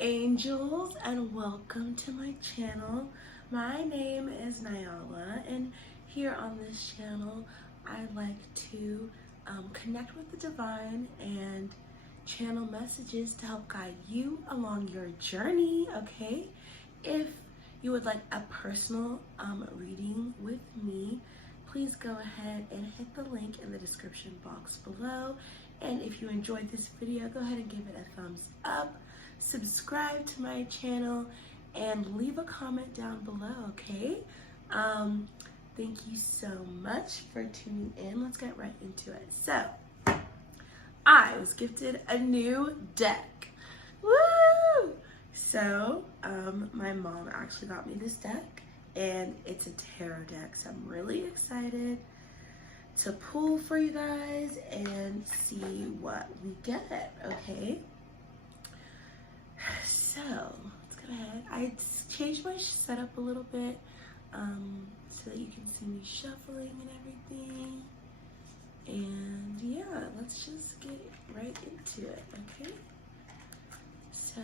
angels, and welcome to my channel. My name is Nyala, and here on this channel I like to connect with the divine and channel messages to help guide you along your journey. Okay, if you would like a personal reading with me, please go ahead and hit the link in the description box below. And if you enjoyed this video, go ahead and give it a thumbs up, subscribe to my channel, and leave a comment down below, okay? Thank you so much for tuning in. Let's get right into it. So, I was gifted a new deck. Woo! So, my mom actually got me this deck, and it's a tarot deck, so I'm really excited to pull for you guys and see what we get, okay? So, let's go ahead. I changed my setup a little bit so that you can see me shuffling and everything. And yeah, let's just get right into it, okay? So,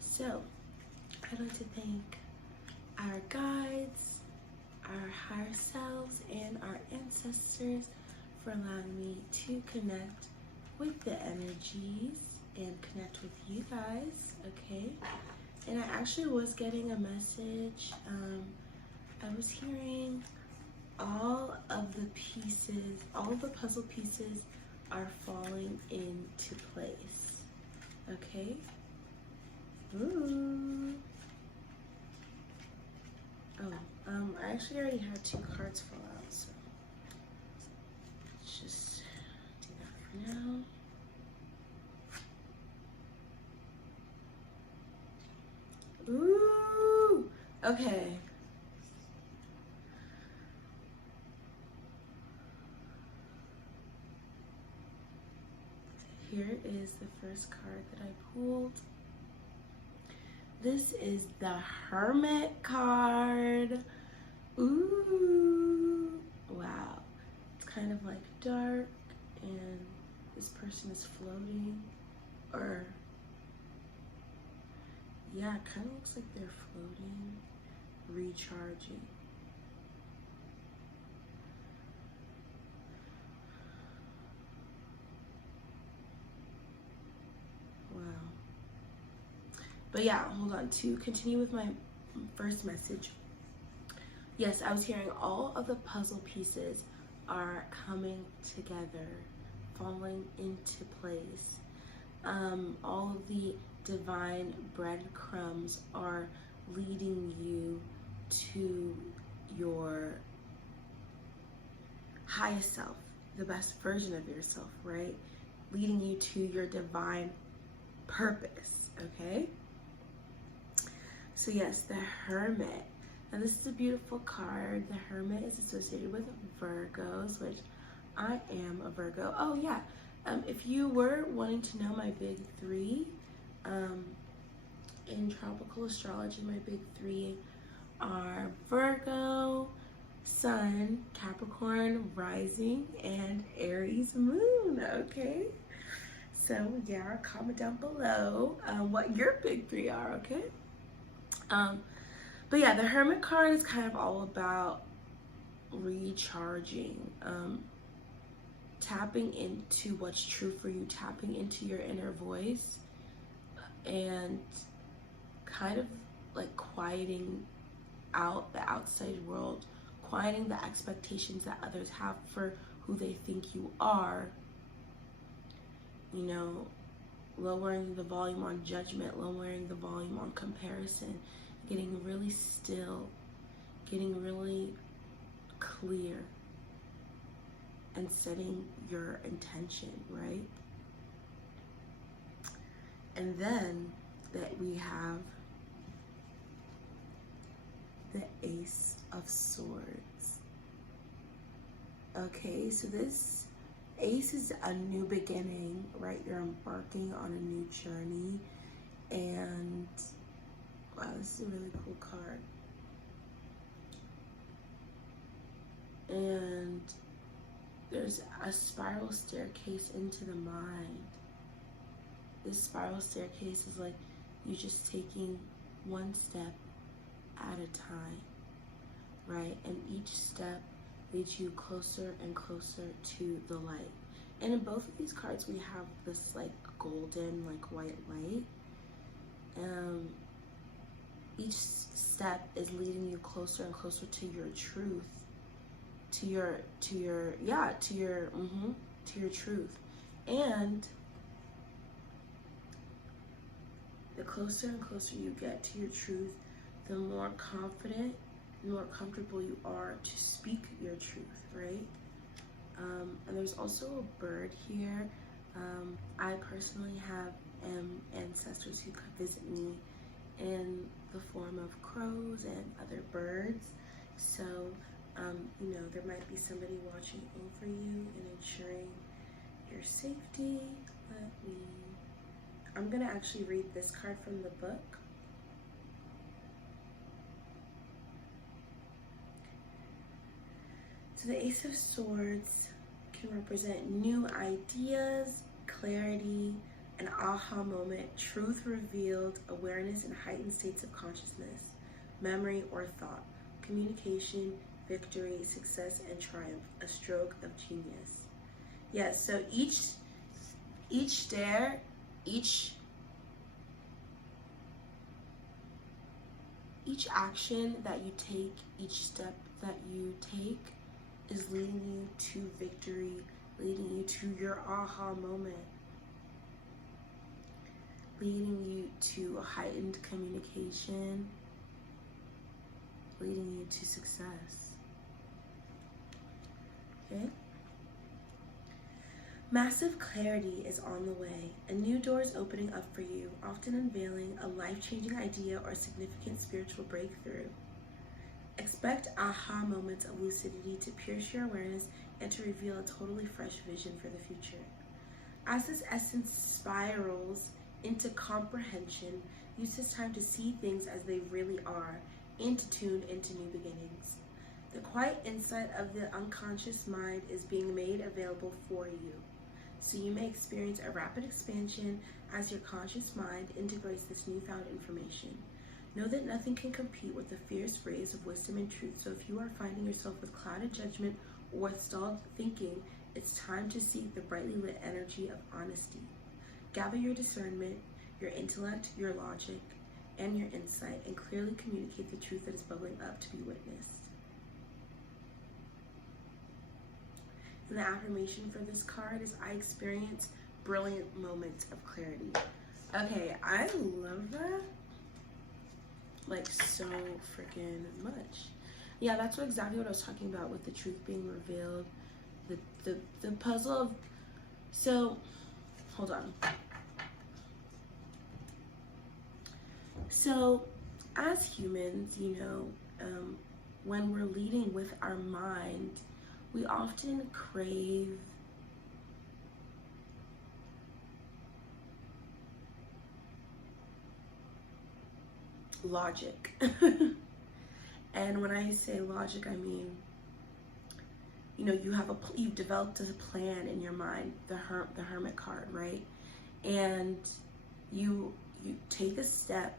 so, I'd like to thank our guides, our higher selves, and our ancestors for allowing me to connect with the energies and connect with you guys, okay? And I actually was getting a message. I was hearing all of the pieces, all of the puzzle pieces are falling into place, okay? Ooh. Oh, I actually already had 2 cards fall out, so let's just do that for now. Ooh, okay. Here is the first card that I pulled. This is the Hermit card. Ooh, wow. It's kind of like dark, and this person is floating, or yeah, it kind of looks like they're floating, recharging. Wow. But yeah, hold on. To continue with my first message, yes, I was hearing all of the puzzle pieces are coming together, falling into place. All of the divine breadcrumbs are leading you to your highest self, the best version of yourself, right? Leading you to your divine purpose, okay? So yes, the Hermit. Now this is a beautiful card. The Hermit is associated with Virgos, which I am a Virgo. Oh yeah, if you were wanting to know my big 3, in tropical astrology, my big 3 are Virgo, Sun, Capricorn, Rising, and Aries Moon, okay? So yeah, comment down below what your big 3 are, okay? But yeah, the Hermit card is kind of all about recharging, tapping into what's true for you, tapping into your inner voice, and kind of like quieting out the outside world, quieting the expectations that others have for who they think you are, you know, lowering the volume on judgment, lowering the volume on comparison, getting really still, getting really clear, and setting your intention, right? And then that we have the Ace of Swords. Okay, so this Ace is a new beginning, right? You're embarking on a new journey, and wow, this is a really cool card. And there's a spiral staircase into the mind. This spiral staircase is like you just taking one step at a time, right? And each step leads you closer and closer to the light. And in both of these cards, we have this like golden, like white light. Each step is leading you closer and closer to your truth, to your truth. And the closer and closer you get to your truth, the more confident, the more comfortable you are to speak your truth, right? And there's also a bird here. I personally have ancestors who could visit me in the form of crows and other birds. So, you know, there might be somebody watching over you and ensuring your safety. I'm gonna actually read this card from the book. So the Ace of Swords can represent new ideas, clarity, an aha moment, truth revealed, awareness and heightened states of consciousness, memory or thought, communication, victory, success, and triumph, a stroke of genius. Yes, so each action that you take, each step that you take is leading you to victory, leading you to your aha moment, leading you to a heightened communication, leading you to success. Okay? Massive clarity is on the way. A new door is opening up for you, often unveiling a life-changing idea or significant spiritual breakthrough. Expect aha moments of lucidity to pierce your awareness and to reveal a totally fresh vision for the future. As this essence spirals into comprehension, use this time to see things as they really are and to tune into new beginnings. The quiet insight of the unconscious mind is being made available for you, so you may experience a rapid expansion as your conscious mind integrates this newfound information. Know that nothing can compete with the fierce rays of wisdom and truth, so if you are finding yourself with clouded judgment or with stalled thinking, it's time to seek the brightly lit energy of honesty. Gather your discernment, your intellect, your logic, and your insight, and clearly communicate the truth that is bubbling up to be witnessed. And the affirmation for this card is, I experience brilliant moments of clarity. Okay, I love that. Like, so freaking much. Yeah, that's exactly what I was talking about with the truth being revealed. The puzzle of, so, hold on. So, as humans, you know, when we're leading with our mind, we often crave logic. And when I say logic, I mean, you know, you've developed a plan in your mind, the Hermit card, right? And you take a step,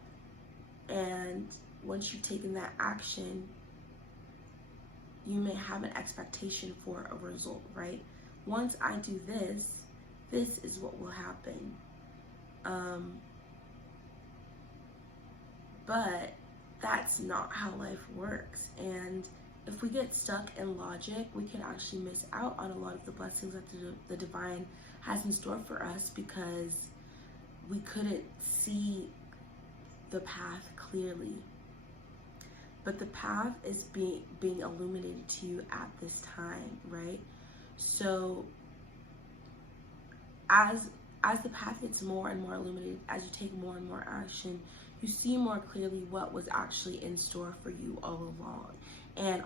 and once you've taken that action, you may have an expectation for a result, right? Once I do this, this is what will happen. But that's not how life works. And if we get stuck in logic, we can actually miss out on a lot of the blessings that the divine has in store for us, because we couldn't see the path clearly. But the path is being illuminated to you at this time, right? So as the path gets more and more illuminated, as you take more and more action, you see more clearly what was actually in store for you all along. And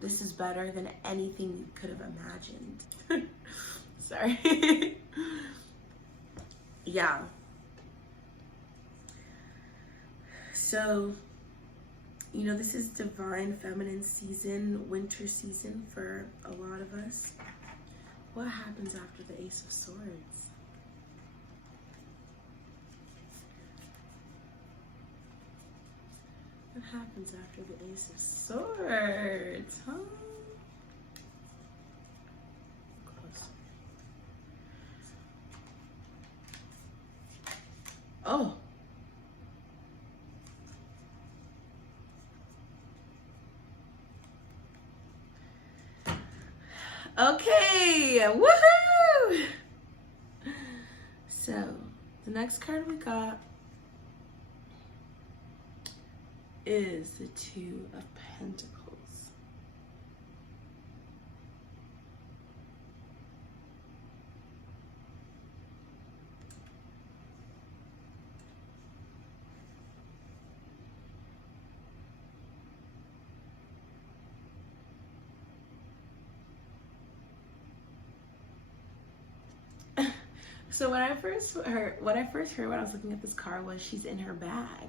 this is better than anything you could have imagined. Sorry. Yeah. So, you know, this is divine feminine season, winter season for a lot of us. What happens after the Ace of Swords? What happens after the Ace of Swords, huh? Oh. Okay, woohoo! So, the next card we got is the Two of Pentacles. So when I first heard when I was looking at this card was she's in her bag.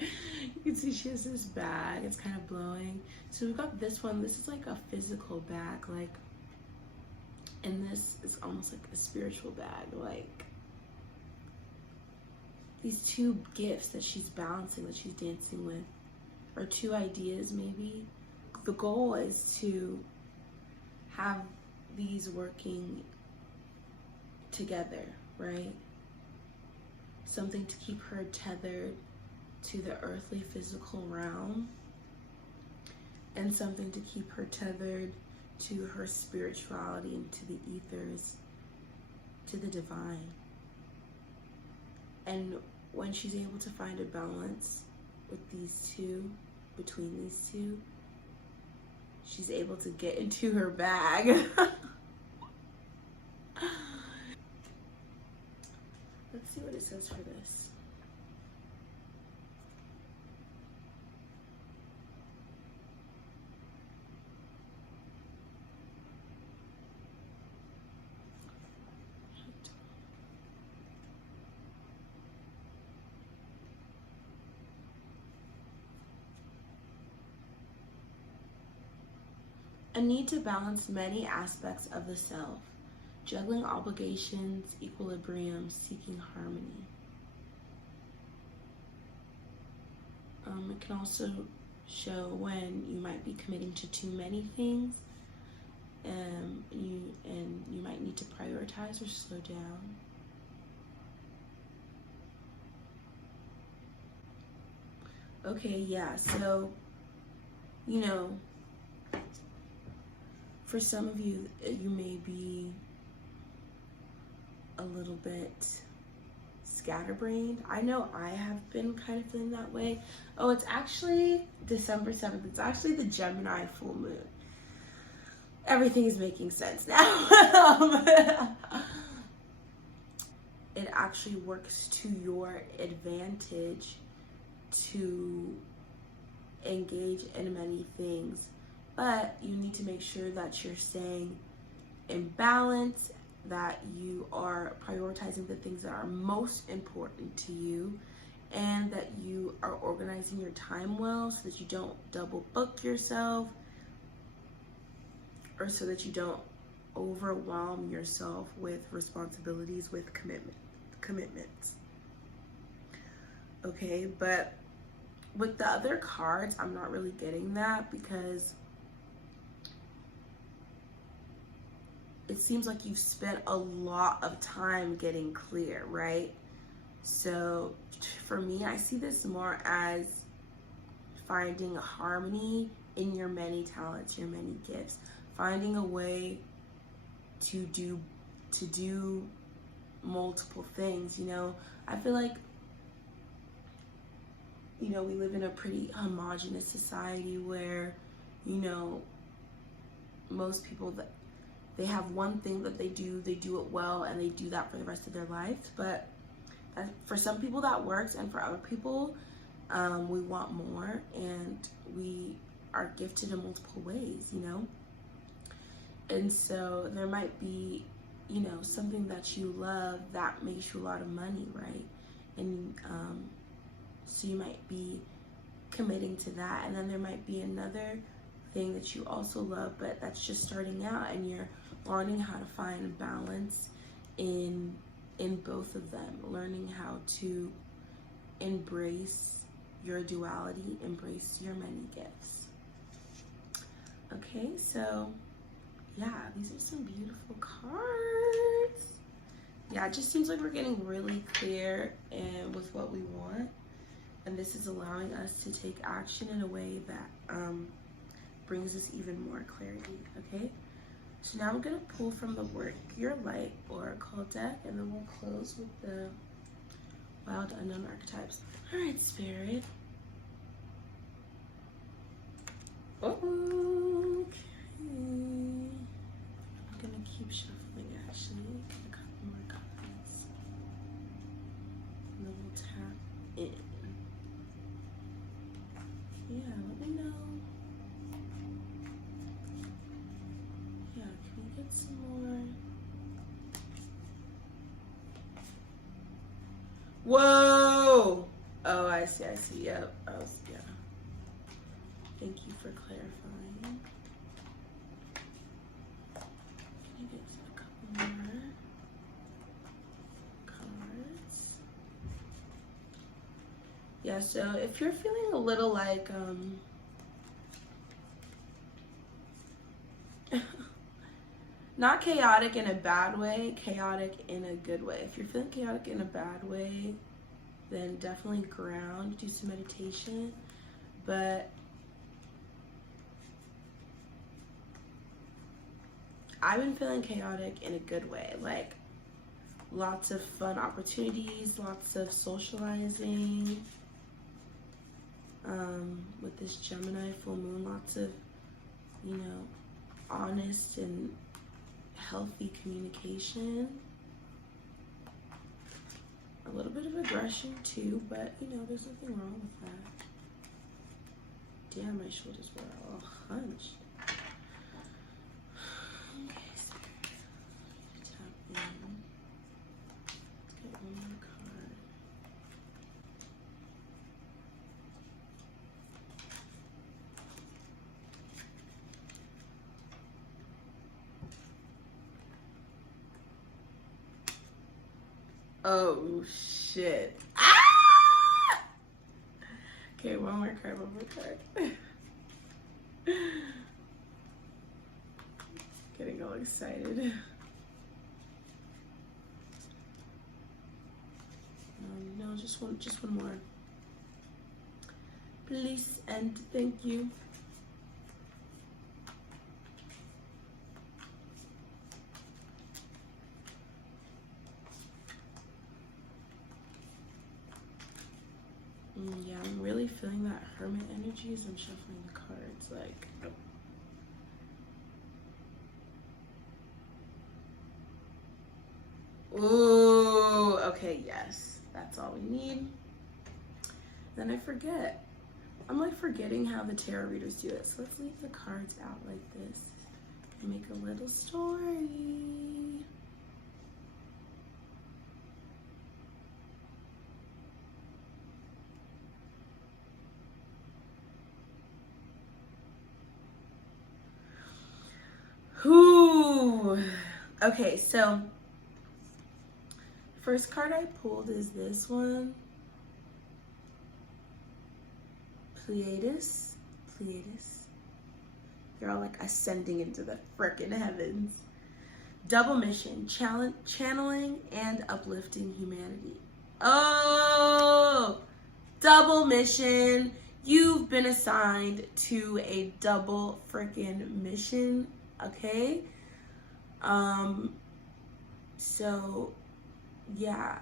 You can see she has this bag. It's kind of blowing. So we got this one. This is like a physical bag, like, and this is almost like a spiritual bag, like these two gifts that she's balancing, that she's dancing with, or two ideas maybe. The goal is to have these working together, right? Something to keep her tethered to the earthly physical realm, and something to keep her tethered to her spirituality and to the ethers, to the divine. And when she's able to find a balance with these two, between these two, she's able to get into her bag. Let's see what it says for this. A need to balance many aspects of the self, juggling obligations, equilibrium, seeking harmony. It can also show when you might be committing to too many things, and you might need to prioritize or slow down. Okay, yeah, so, you know, for some of you, you may be a little bit scatterbrained. I know I have been kind of feeling that way. Oh, it's actually December 7th. It's actually the Gemini full moon. Everything is making sense now. It actually works to your advantage to engage in many things, but you need to make sure that you're staying in balance, that you are prioritizing the things that are most important to you, and that you are organizing your time well so that you don't double book yourself, or so that you don't overwhelm yourself with responsibilities, with commitments. Okay, but with the other cards, I'm not really getting that, because it seems like you've spent a lot of time getting clear, right? So for me, I see this more as finding a harmony in your many talents, your many gifts, finding a way to do multiple things. You know, I feel like, you know, we live in a pretty homogenous society where, you know, most people, that they have one thing that they do it well, and they do that for the rest of their life. But for some people that works, and for other people, we want more, and we are gifted in multiple ways, you know? And so there might be, you know, something that you love that makes you a lot of money, right? And so you might be committing to that. And then there might be another thing that you also love, but that's just starting out, and you're learning how to find a balance in both of them, learning how to embrace your duality, embrace your many gifts. Okay, so yeah, these are some beautiful cards. Yeah, it just seems like we're getting really clear and with what we want, and this is allowing us to take action in a way that brings us even more clarity. Okay, so now I'm gonna pull from the Work Your Light Oracle deck, and then we'll close with the Wild Unknown Archetypes. All right, Spirit. Okay. I'm gonna keep shuffling, actually. A couple more cards. And then we'll tap in. Yeah, let me know. Yeah, can we get some more? Whoa! Oh, I see. Yep. Yeah. Thank you for clarifying. Can I get a couple more cards? Yeah, so if you're feeling a little like, not chaotic in a bad way, chaotic in a good way. If you're feeling chaotic in a bad way, then definitely ground, do some meditation. But I've been feeling chaotic in a good way, like lots of fun opportunities, lots of socializing. With this Gemini full moon, lots of, you know, honest and healthy communication. A little bit of aggression too, but you know, there's nothing wrong with that. Damn, my shoulders were all hunched. Okay, so tap in. Let's get one more card. Oh shit. Ah! Okay, one more card. Getting all excited. No, just one more. Please and thank you. Yeah, I'm really feeling that hermit energy as I'm shuffling the cards. Like, ooh, okay, yes, that's all we need. Then I forget. I'm like forgetting how the tarot readers do it. So let's leave the cards out like this and make a little story. Ooh. Okay, so first card I pulled is this one. Pleiades. You're all like ascending into the frickin' heavens. Double mission, channeling and uplifting humanity. Oh, double mission. You've been assigned to a double frickin' mission. Okay, so yeah,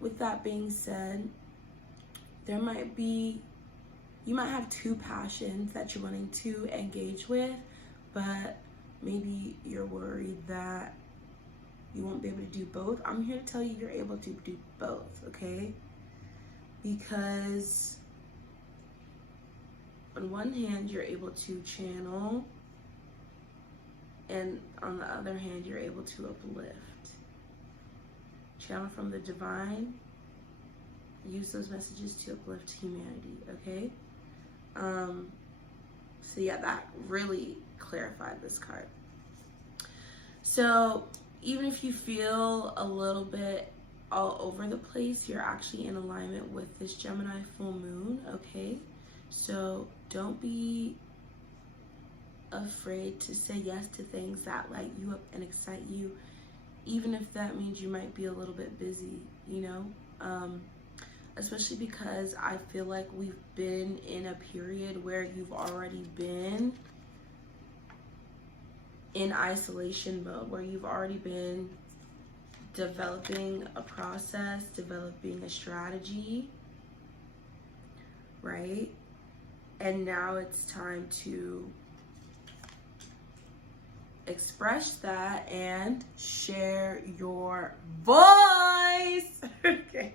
with that being said, you might have two passions that you're wanting to engage with, but maybe you're worried that, you won't be able to do both. I'm here to tell you you're able to do both, okay? Because on one hand, you're able to channel, and on the other hand, you're able to uplift. Channel from the divine, use those messages to uplift humanity, okay? So yeah, that really clarified this card. So even if you feel a little bit all over the place, you're actually in alignment with this Gemini full moon, okay? So don't be afraid to say yes to things that light you up and excite you, even if that means you might be a little bit busy, you know? Especially because I feel like we've been in a period where you've already been in isolation mode, where you've already been developing a process, developing a strategy, right? And now it's time to express that and share your voice. Okay.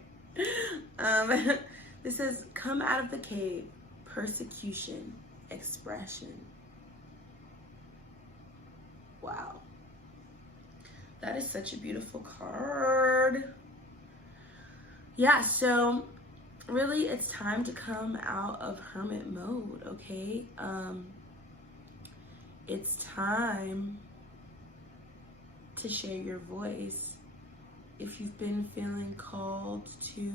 This says, come out of the cave, persecution, expression. Wow. That is such a beautiful card. Yeah, so really it's time to come out of hermit mode, okay? It's time to share your voice. If you've been feeling called to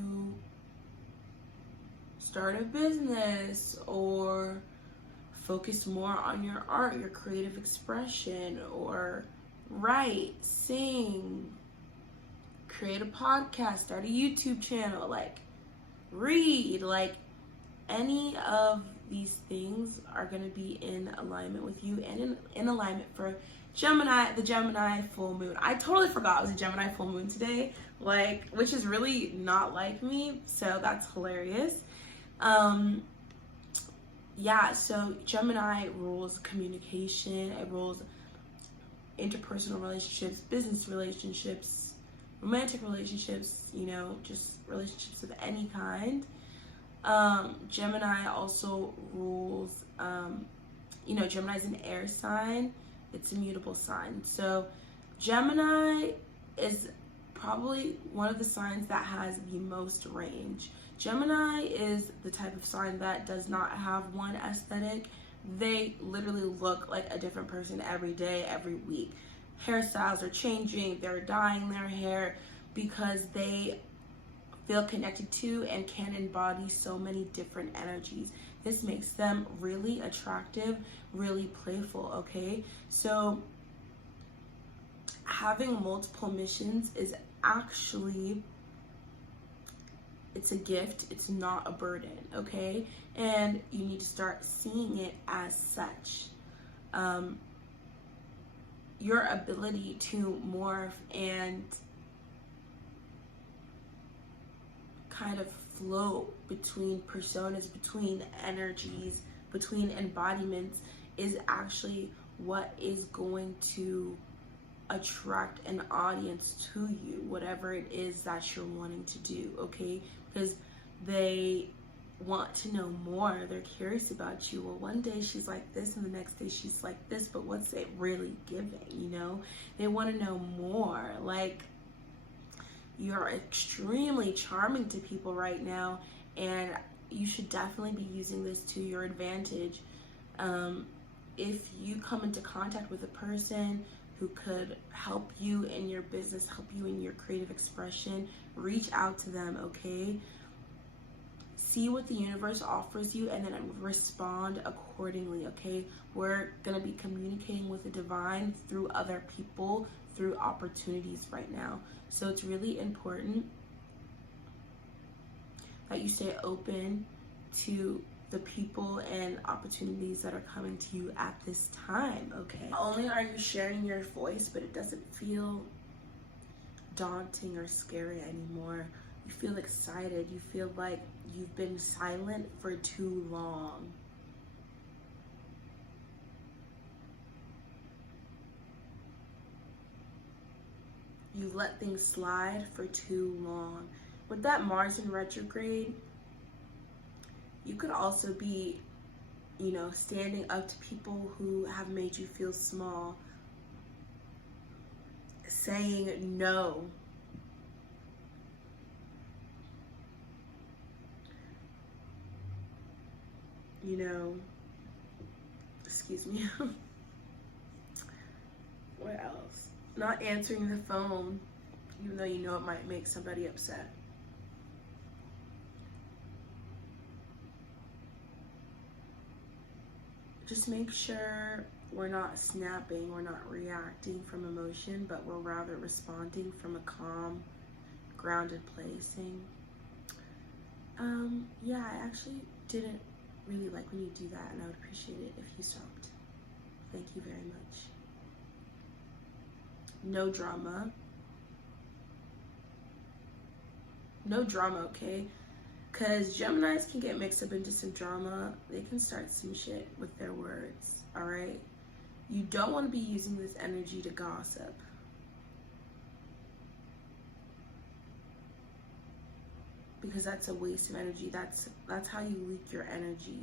start a business or focus more on your art, your creative expression, or write, sing, create a podcast, start a YouTube channel, like read, like any of these things are going to be in alignment with you and in alignment for Gemini, the Gemini full moon. I totally forgot it was a Gemini full moon today, like, which is really not like me, so that's hilarious. Yeah, so Gemini rules communication, it rules interpersonal relationships, business relationships, romantic relationships, you know, just relationships of any kind. Gemini also rules, you know, Gemini's an air sign. It's a mutable sign. So Gemini is probably one of the signs that has the most range. Gemini is the type of sign that does not have one aesthetic. They literally look like a different person every day, every week. Hairstyles are changing, they're dyeing their hair because they feel connected to and can embody so many different energies. This makes them really attractive, really playful, okay? So having multiple missions is actually, it's a gift, it's not a burden, okay? And you need to start seeing it as such. Your ability to morph and kind of float between personas, between energies, between embodiments is actually what is going to attract an audience to you, whatever it is that you're wanting to do, okay? Because they want to know more. They're curious about you. Well, one day she's like this and the next day she's like this, but what's it really giving, you know? They want to know more. Like, you're extremely charming to people right now, and you should definitely be using this to your advantage. If you come into contact with a person who could help you in your business, help you in your creative expression, reach out to them, okay? See what the universe offers you and then respond accordingly, okay? We're gonna be communicating with the divine through other people, through opportunities right now. So it's really important that you stay open to the people and opportunities that are coming to you at this time, okay? Not only are you sharing your voice, but it doesn't feel daunting or scary anymore. You feel excited. You feel like you've been silent for too long. You've let things slide for too long. With that Mars in retrograde, you could also be, you know, standing up to people who have made you feel small, saying no. You know, excuse me. What else? Not answering the phone, even though you know it might make somebody upset. Just make sure we're not snapping, we're not reacting from emotion, but we're rather responding from a calm, grounded placing. Yeah, I actually didn't really like when you do that, and I would appreciate it if you stopped. Thank you very much. No drama. No drama, okay? Because Geminis can get mixed up into some drama. They can start some shit with their words, all right? You don't want to be using this energy to gossip. Because that's a waste of energy. That's how you leak your energy.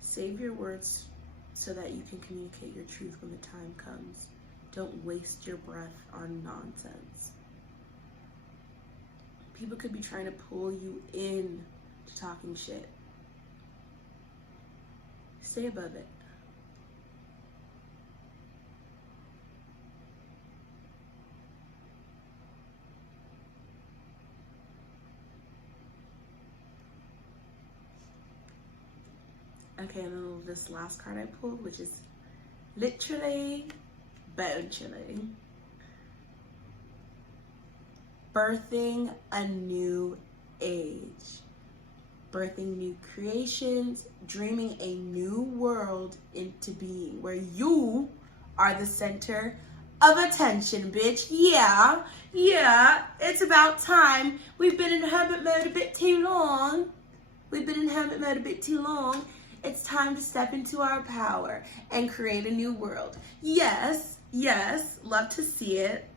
Save your words so that you can communicate your truth when the time comes. Don't waste your breath on nonsense. People could be trying to pull you in to talking shit. Stay above it. Okay, and then this last card I pulled, which is literally bone chilling. Birthing a new age. Birthing new creations, dreaming a new world into being where you are the center of attention, bitch. Yeah, it's about time. We've been in hermit mode a bit too long. It's time to step into our power and create a new world. Yes, love to see it.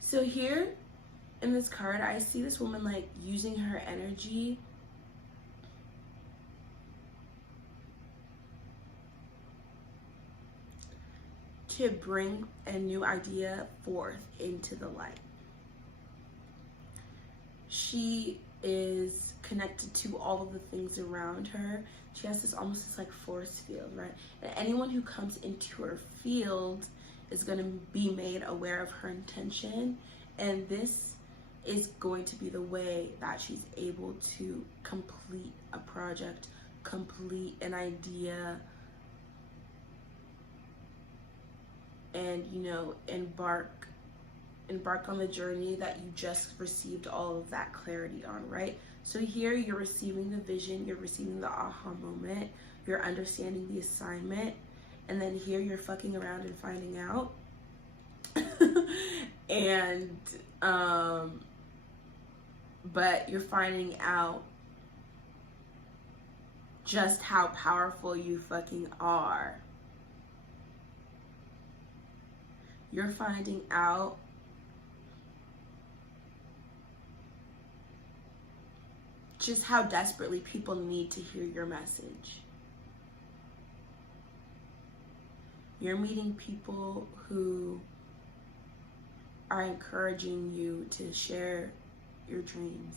So here in this card, I see this woman like using her energy to bring a new idea forth into the light. She is connected to all of the things around her. She has this almost this like force field, right? And anyone who comes into her field is going to be made aware of her intention, and this is going to be the way that she's able to complete a project, complete an idea, and, you know, embark on the journey that you just received all of that clarity on, right? So here you're receiving the vision, you're receiving the aha moment, you're understanding the assignment, and then here you're fucking around and finding out. And but you're finding out just how powerful you fucking are. You're finding out just how desperately people need to hear your message. You're meeting people who are encouraging you to share your dreams.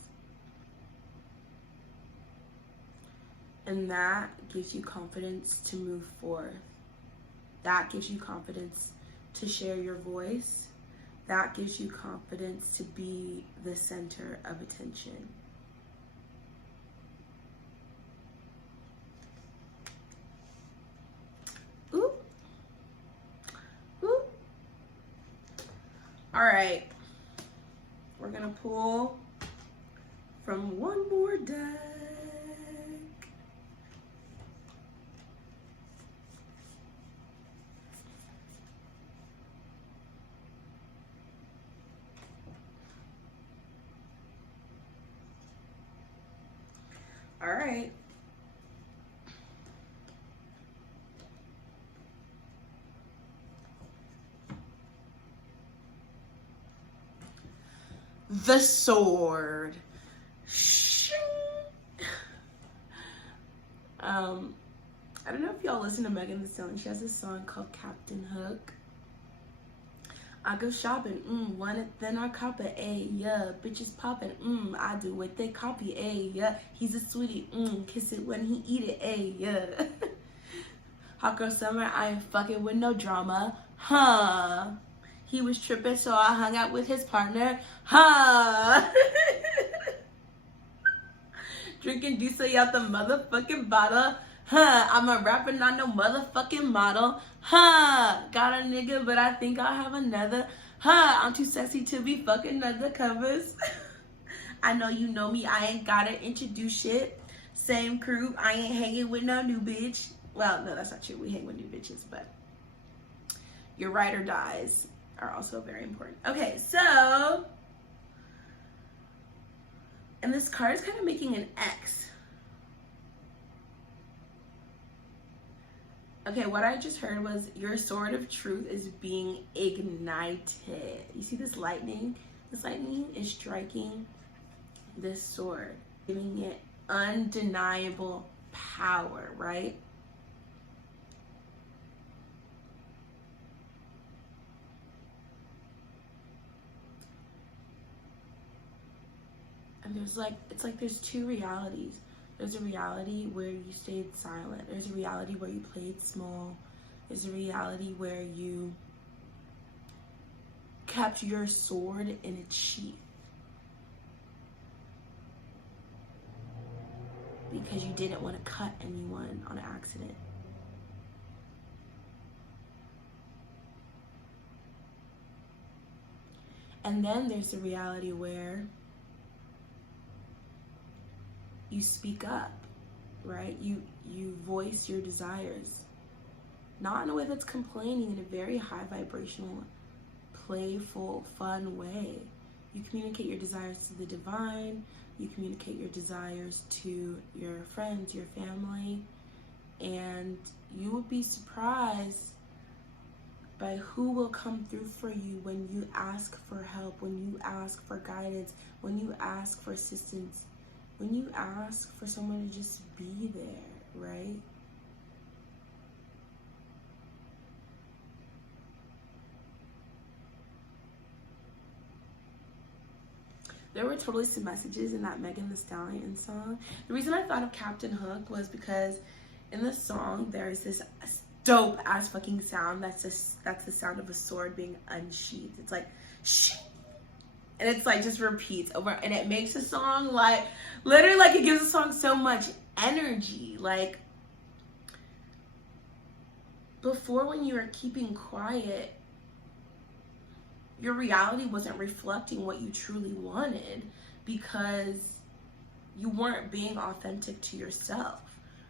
And that gives you confidence to move forth. That gives you confidence to share your voice. That gives you confidence to be the center of attention. Ooh. Ooh. All right. We're gonna pull from one more deck. All right. The sword. I don't know if y'all listen to Megan Thee Stallion. She has this song called Captain Hook. I go shopping, want it, then I cop it, ayy, yeah, bitches popping, I do what they copy, ayy, yeah, he's a sweetie, kiss it when he eat it, ayy, yeah. Hot girl summer, I ain't fucking with no drama, huh? He was tripping, so I hung out with his partner, huh? Drinking Douce out the motherfucking bottle, huh? I'm a rapper, not no motherfucking model, huh? Got a nigga, but I think I'll have another, huh? I'm too sexy to be fucking undercovers. I know you know me, I ain't gotta introduce shit. Same crew, I ain't hanging with no new bitch. Well, no, that's not true. We hang with new bitches, but your ride or dies are also very important. Okay, so, and this card is kind of making an X. Okay, what I just heard was your sword of truth is being ignited. You see this lightning? This lightning is striking this sword, giving it undeniable power, right? And it's like there's two realities. There's a reality where you stayed silent. There's a reality where you played small. There's a reality where you kept your sword in its sheath. Because you didn't want to cut anyone on accident. And then there's the reality where you speak up, right? You voice your desires. Not in a way that's complaining, in a very high vibrational, playful, fun way. You communicate your desires to the divine. You communicate your desires to your friends, your family. And you will be surprised by who will come through for you when you ask for help, when you ask for guidance, when you ask for assistance, when you ask for someone to just be there, right? There were totally some messages in that Megan Thee Stallion song. The reason I thought of Captain Hook was because in the song there's this dope ass fucking sound that's the sound of a sword being unsheathed. It's like shh, and it's like just repeats over, and it makes the song like literally like it gives the song so much energy. Like before, when you were keeping quiet, your reality wasn't reflecting what you truly wanted because you weren't being authentic to yourself,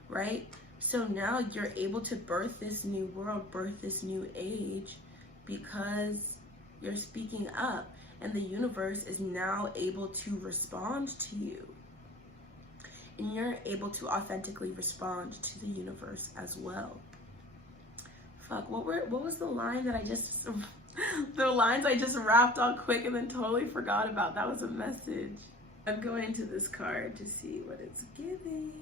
right? So now you're able to birth this new world, birth this new age because you're speaking up, and the universe is now able to respond to you. And you're able to authentically respond to the universe as well. Fuck, what was the line that I just... the lines I just rapped all quick and then totally forgot about. That was a message. I'm going into this card to see what it's giving.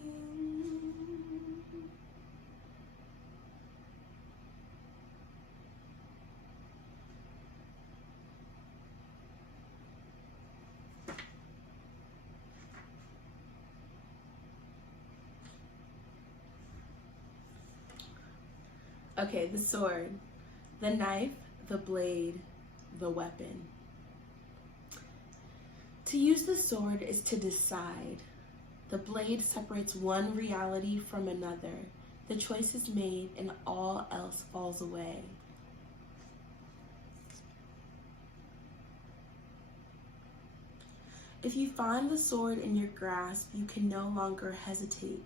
Okay, the sword, the knife, the blade, the weapon. To use the sword is to decide. The blade separates one reality from another. The choice is made and all else falls away. If you find the sword in your grasp, you can no longer hesitate.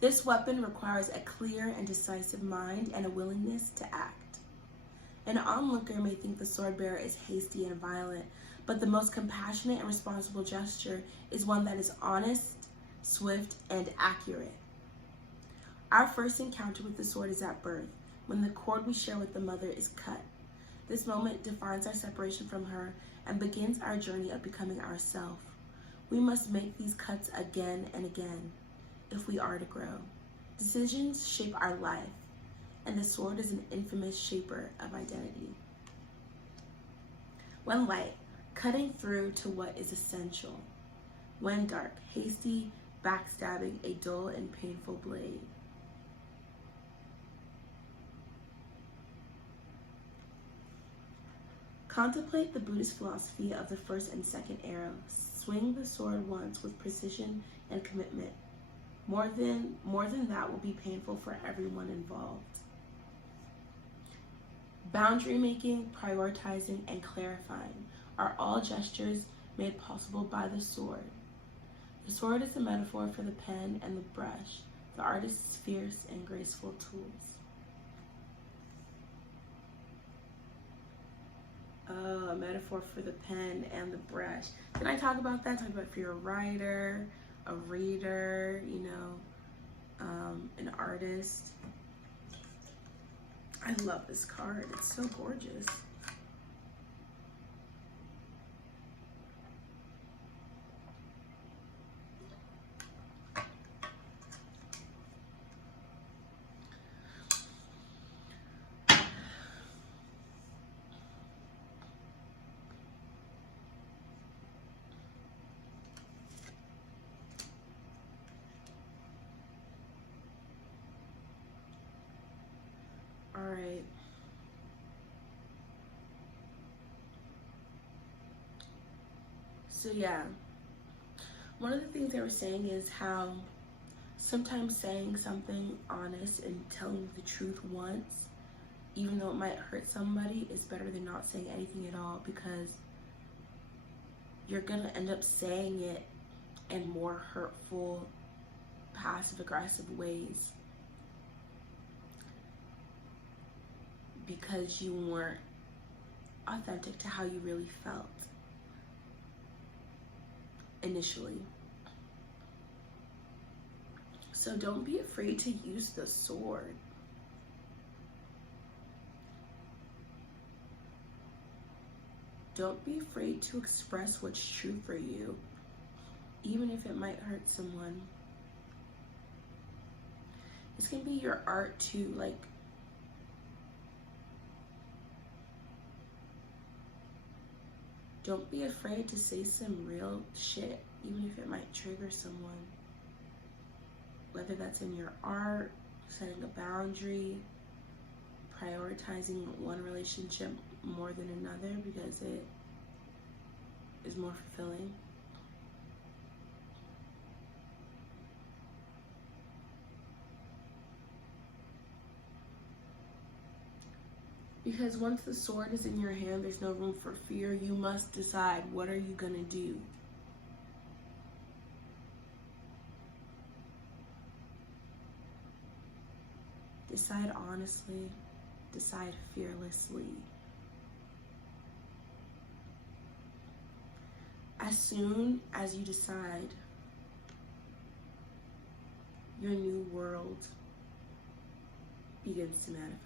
This weapon requires a clear and decisive mind and a willingness to act. An onlooker may think the sword bearer is hasty and violent, but the most compassionate and responsible gesture is one that is honest, swift, and accurate. Our first encounter with the sword is at birth, when the cord we share with the mother is cut. This moment defines our separation from her and begins our journey of becoming ourselves. We must make these cuts again and again if we are to grow. Decisions shape our life, and the sword is an infamous shaper of identity. When light, cutting through to what is essential. When dark, hasty, backstabbing, a dull and painful blade. Contemplate the Buddhist philosophy of the first and second arrow. Swing the sword once with precision and commitment. More than that will be painful for everyone involved. Boundary making, prioritizing, and clarifying are all gestures made possible by the sword. The sword is a metaphor for the pen and the brush, the artist's fierce and graceful tools. Oh, a metaphor for the pen and the brush. Can I talk about that? Talk about if you're a writer, a reader, an artist. I love this card. It's so gorgeous. All right. So yeah, one of the things they were saying is how sometimes saying something honest and telling the truth once, even though it might hurt somebody, is better than not saying anything at all, because you're gonna end up saying it in more hurtful, passive-aggressive ways because you weren't authentic to how you really felt initially. So don't be afraid to use the sword. Don't be afraid to express what's true for you, even if it might hurt someone. This can be your art too, like don't be afraid to say some real shit, even if it might trigger someone. Whether that's in your art, setting a boundary, prioritizing one relationship more than another because it is more fulfilling. Because once the sword is in your hand, there's no room for fear. You must decide, what are you gonna do? Decide honestly, decide fearlessly. As soon as you decide, your new world begins to manifest.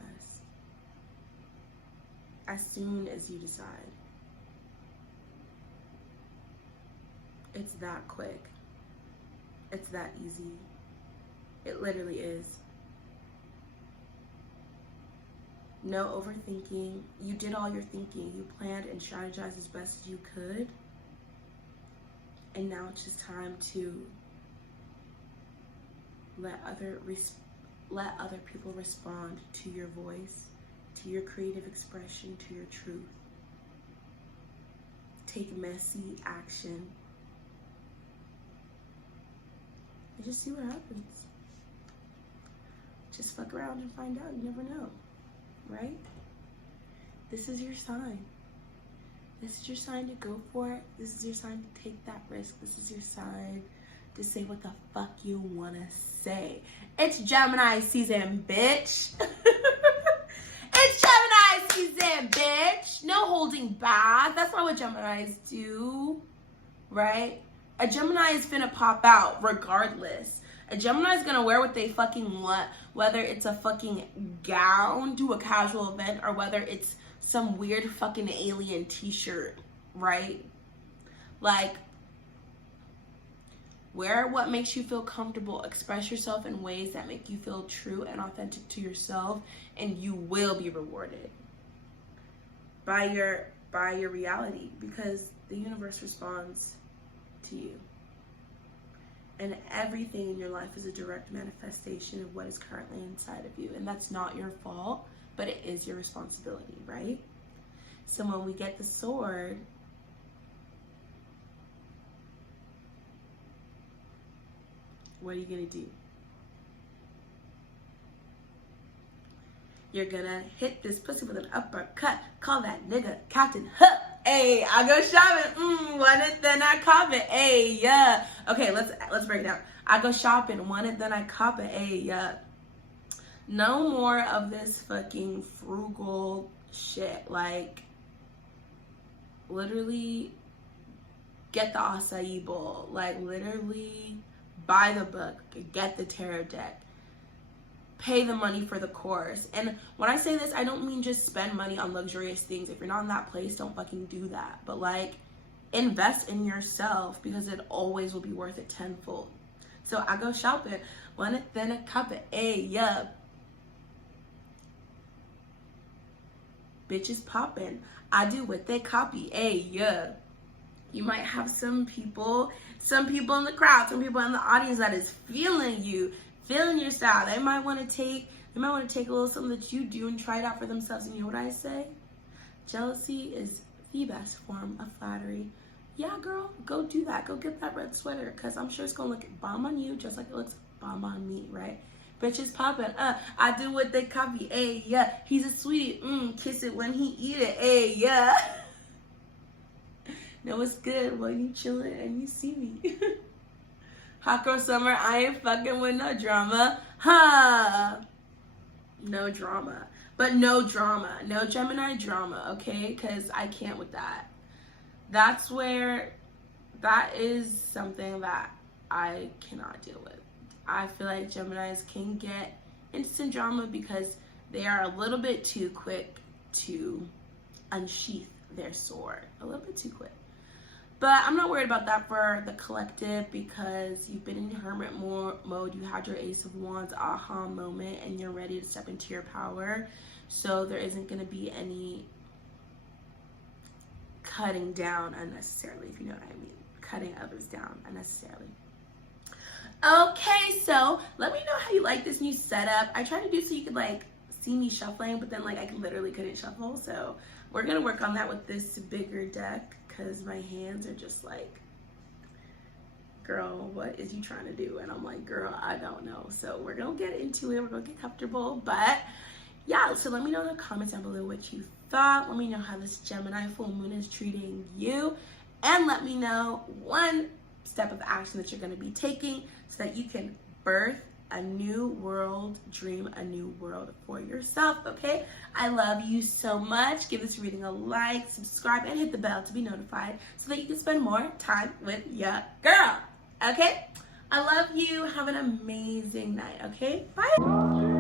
As soon as you decide. It's that quick. It's that easy. It literally is. No overthinking. You did all your thinking. You planned and strategized as best as you could. And now it's just time to let other people respond to your voice, to your creative expression, to your truth. Take messy action. And just see what happens. Just fuck around and find out. You never know, right? This is your sign. This is your sign to go for it. This is your sign to take that risk. This is your sign to say what the fuck you wanna say. It's Gemini season, bitch. It's Gemini season, bitch. No holding back. That's not what Geminis do, right? A Gemini is finna pop out regardless. A Gemini is gonna wear what they fucking want, whether it's a fucking gown to a casual event or whether it's some weird fucking alien t-shirt, right? Like, wear what makes you feel comfortable. Express yourself in ways that make you feel true and authentic to yourself, and you will be rewarded by your reality, because the universe responds to you. And everything in your life is a direct manifestation of what is currently inside of you. And that's not your fault, but it is your responsibility, right? So when we get the sword, what are you gonna do? You're gonna hit this pussy with an uppercut. Call that nigga Captain Hook. Hey, I go shopping. Want it, then I cop it. Hey, yeah. Okay, let's break it down. I go shopping. Want it, then I cop it. Hey, yeah. No more of this fucking frugal shit. Like, literally, get the acai bowl. Like, literally, buy the book. Get the tarot deck. Pay the money for the course. And when I say this, I don't mean just spend money on luxurious things. If you're not in that place, don't fucking do that. But like, invest in yourself, because it always will be worth it tenfold. So I go shopping. Want it, then I cop it. Hey, yeah. Bitches popping. I do what they copy. Hey, yeah. You might have some people in the crowd, some people in the audience that is feeling you, feeling your style. They might want to take a little something that you do and try it out for themselves. And you know what I say? Jealousy is the best form of flattery. Yeah, girl, go do that. Go get that red sweater, because I'm sure it's gonna look bomb on you just like it looks bomb on me, right? Bitches popping. I do what they copy. Hey, yeah. He's a sweetie. Kiss it when he eat it. Hey, yeah. Know what's good when you chilling and you see me. Hot girl summer, I ain't fucking with no drama. No drama. But no drama. No Gemini drama, okay? Because I can't with that. That is something that I cannot deal with. I feel like Geminis can get instant drama because they are a little bit too quick to unsheath their sword. A little bit too quick. But I'm not worried about that for the collective, because you've been in hermit mode, you had your Ace of Wands aha moment, and you're ready to step into your power. So there isn't going to be any cutting down unnecessarily, if you know what I mean. Cutting others down unnecessarily. Okay, so let me know how you like this new setup. I tried to do so you could like see me shuffling, but then like I literally couldn't shuffle. So we're going to work on that with this bigger deck, because my hands are just like, girl, what is you trying to do? And I'm like, girl, I don't know. So we're gonna get into it. We're gonna get comfortable. But yeah, so let me know in the comments down below what you thought. Let me know how this Gemini full moon is treating you, and let me know one step of action that you're going to be taking so that you can birth a new world, dream a new world for yourself. Okay, I love you so much. Give this reading a like, subscribe, and hit the bell to be notified so that you can spend more time with your girl. Okay, I love you. Have an amazing night. Okay, bye.